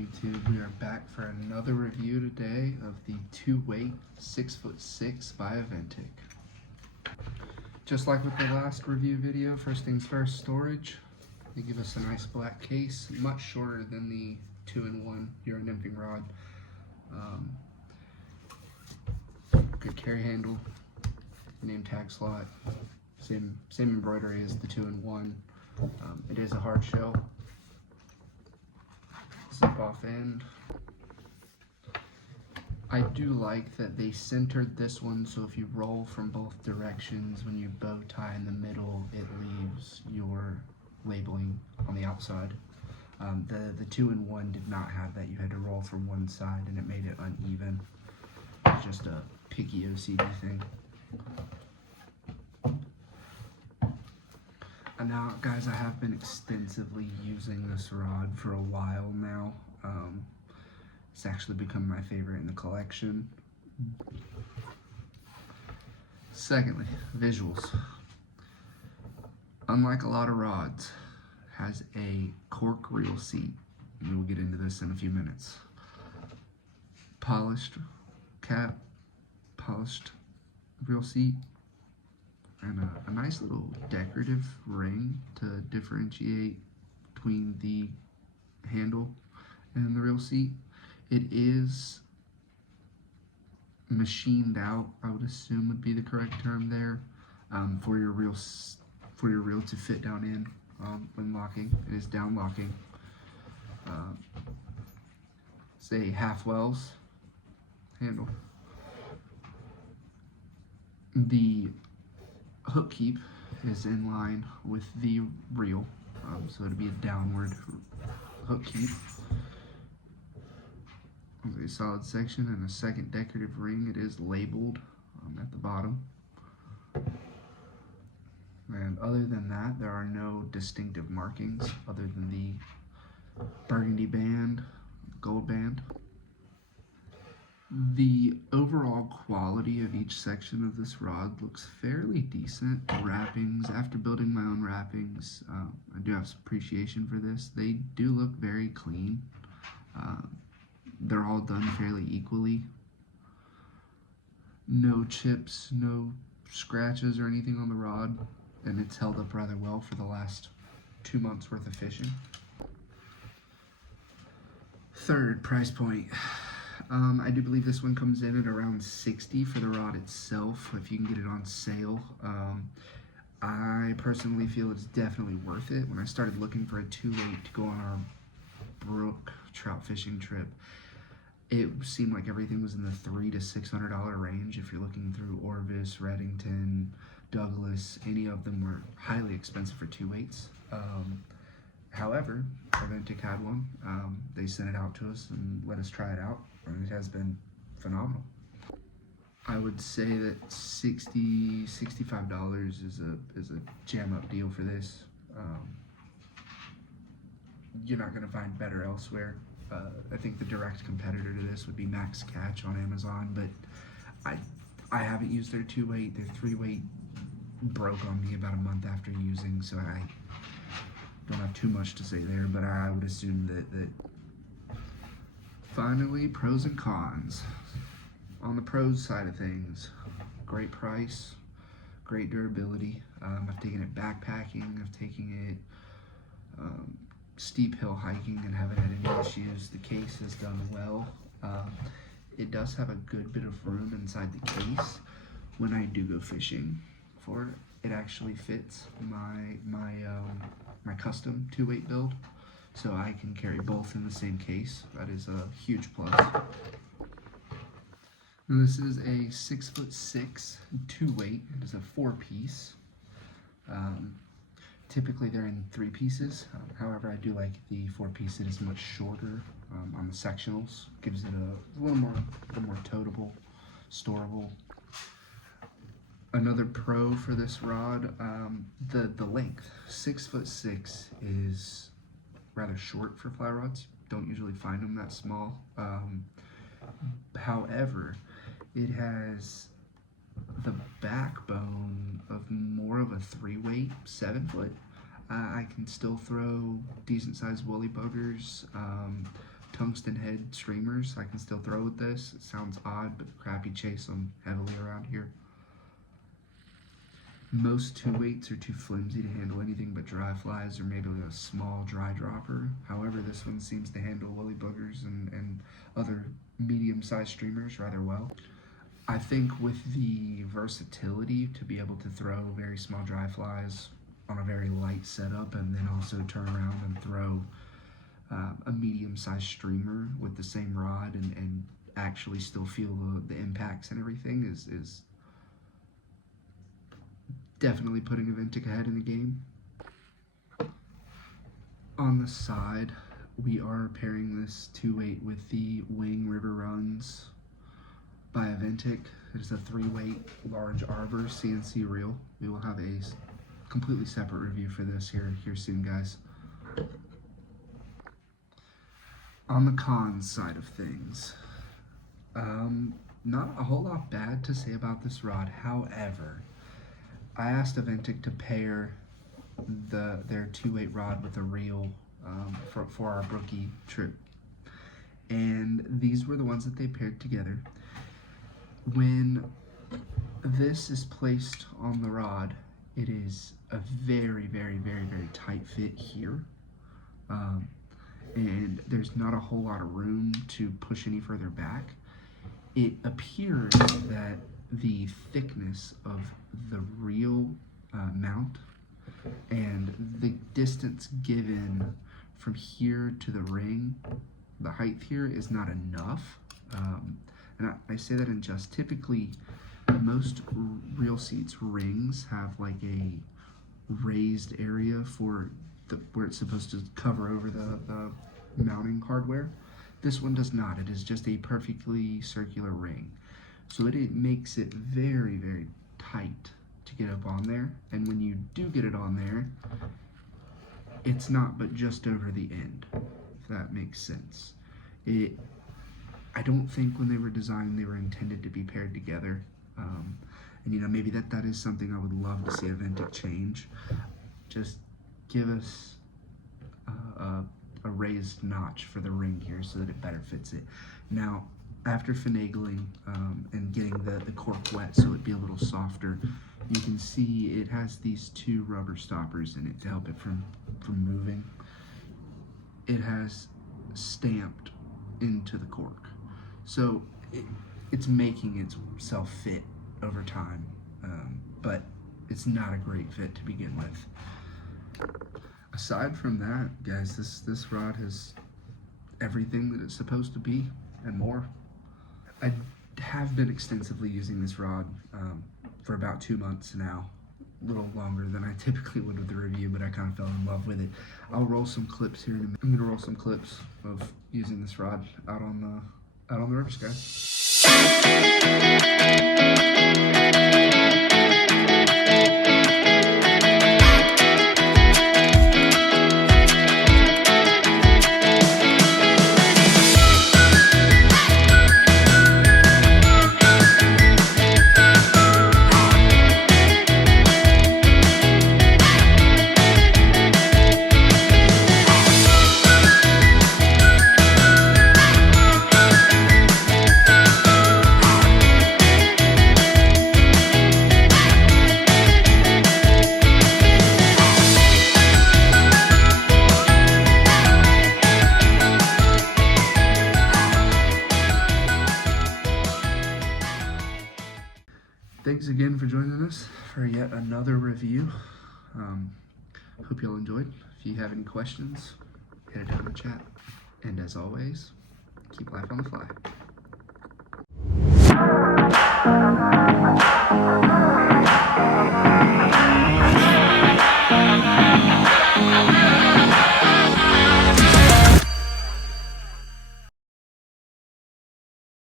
YouTube? We are back for another review today of the 2-weight 6'6" by Aventik. Just like with the last review video, first things first, storage. They give us a nice black case, much shorter than the 2-in-1 urine nymphing rod. Good carry handle, name tag slot, same embroidery as the 2-in-1. It is a hard shell. Zip off end. I do like that they centered this one, so if you roll from both directions, when you bow tie in the middle, it leaves your labeling on the outside. The 2-in-1 did not have that. You had to roll from one side and it made it uneven. It's just a picky OCD thing. And now, guys, I have been extensively using this rod for a while now. It's actually become my favorite in the collection. Secondly, visuals. Unlike a lot of rods, has a cork reel seat. And we'll get into this in a few minutes. Polished cap, polished reel seat, and a nice little decorative ring to differentiate between the handle and the reel seat. It is machined out, I would assume would be the correct term there, for your reel to fit down in when locking. It is down locking. Say half wells handle. The hook keep is in line with the reel, so it'll be a downward hook keep. A solid section and a second decorative ring. It is labeled at the bottom. And other than that, there are no distinctive markings other than the burgundy band, gold band. The overall quality of each section of this rod looks fairly decent. Wrappings, after building my own wrappings, I do have some appreciation for this. They do look very clean. They're all done fairly equally. No chips, no scratches or anything on the rod, and it's held up rather well for the last 2 months worth of fishing. Third, price point. I do believe this one comes in at around $60 for the rod itself, if you can get it on sale. I personally feel it's definitely worth it. When I started looking for a 2-weight to go on our brook trout fishing trip, it seemed like everything was in the $300 to $600 range. If you're looking through Orvis, Redington, Douglas, any of them were highly expensive for 2-weights. However, Aventik had one. They sent it out to us and let us try it out, and it has been phenomenal. I would say that $60, $65 is a jam-up deal for this. You're not going to find better elsewhere. I think the direct competitor to this would be Max Catch on Amazon, but I haven't used their 2-weight. Their 3-weight broke on me about a month after using, so I don't have too much to say there, but I would assume that finally, pros and cons. On the pros side of things, great price, great durability. I've taken it backpacking, I've taken it steep hill hiking and haven't had any issues. The case has done well. It does have a good bit of room inside the case. When I do go fishing for it, it actually fits my custom 2-weight build, so I can carry both in the same case. That is a huge plus. Now, this is a 6'6" 2-weight. It is a 4-piece. Typically they're in 3 pieces. However, I do like the 4-piece. It is much shorter on the sectionals. Gives it a little more toteable, storable. Another pro for this rod, the length. 6'6" is rather short for fly rods. Don't usually find them that small. However, it has the backbone of more of a 3-weight 7-foot. I can still throw decent sized woolly buggers, tungsten head streamers I can still throw with this. It sounds odd, but crappie chase them heavily around here. Most 2-weights are too flimsy to handle anything but dry flies or maybe a small dry dropper. However, this one seems to handle woolly boogers and other medium-sized streamers rather well. I think with the versatility to be able to throw very small dry flies on a very light setup and then also turn around and throw a medium-sized streamer with the same rod and actually still feel the impacts and everything is definitely putting Aventik ahead in the game. On the side, we are pairing this 2-weight with the Wing River Runs by Aventik. It is a 3-weight large arbor CNC reel. We will have a completely separate review for this here soon, guys. On the cons side of things, not a whole lot bad to say about this rod. However, I asked Aventik to pair their 2-weight rod with a reel for our brookie trip, and these were the ones that they paired together. When this is placed on the rod, it is a very, very, very, very tight fit here, and there's not a whole lot of room to push any further back. It appears that the thickness of the reel mount and the distance given from here to the ring, the height here is not enough. And I say that in jest. Typically, most reel seats rings have like a raised area for where it's supposed to cover over the mounting hardware. This one does not. It is just a perfectly circular ring. So it makes it very, very tight to get up on there. And when you do get it on there, it's not but just over the end, if that makes sense. I don't think when they were designed, they were intended to be paired together. And you know, maybe that is something I would love to see Aventik change. Just give us a raised notch for the ring here so that it better fits it. Now, after finagling and getting the cork wet so it'd be a little softer, you can see it has these 2 rubber stoppers in it to help it from moving. It has stamped into the cork, so it's making itself fit over time, but it's not a great fit to begin with. Aside from that, guys, this rod has everything that it's supposed to be and more. I have been extensively using this rod for about 2 months now, a little longer than I typically would with the review, but I kind of fell in love with it. I'll roll some clips here in a minute. I'm gonna roll some clips of using this rod out on the rivers, guys. Thanks again for joining us for yet another review. Hope you all enjoyed. If you have any questions, hit it down in the chat. And as always, keep life on the fly.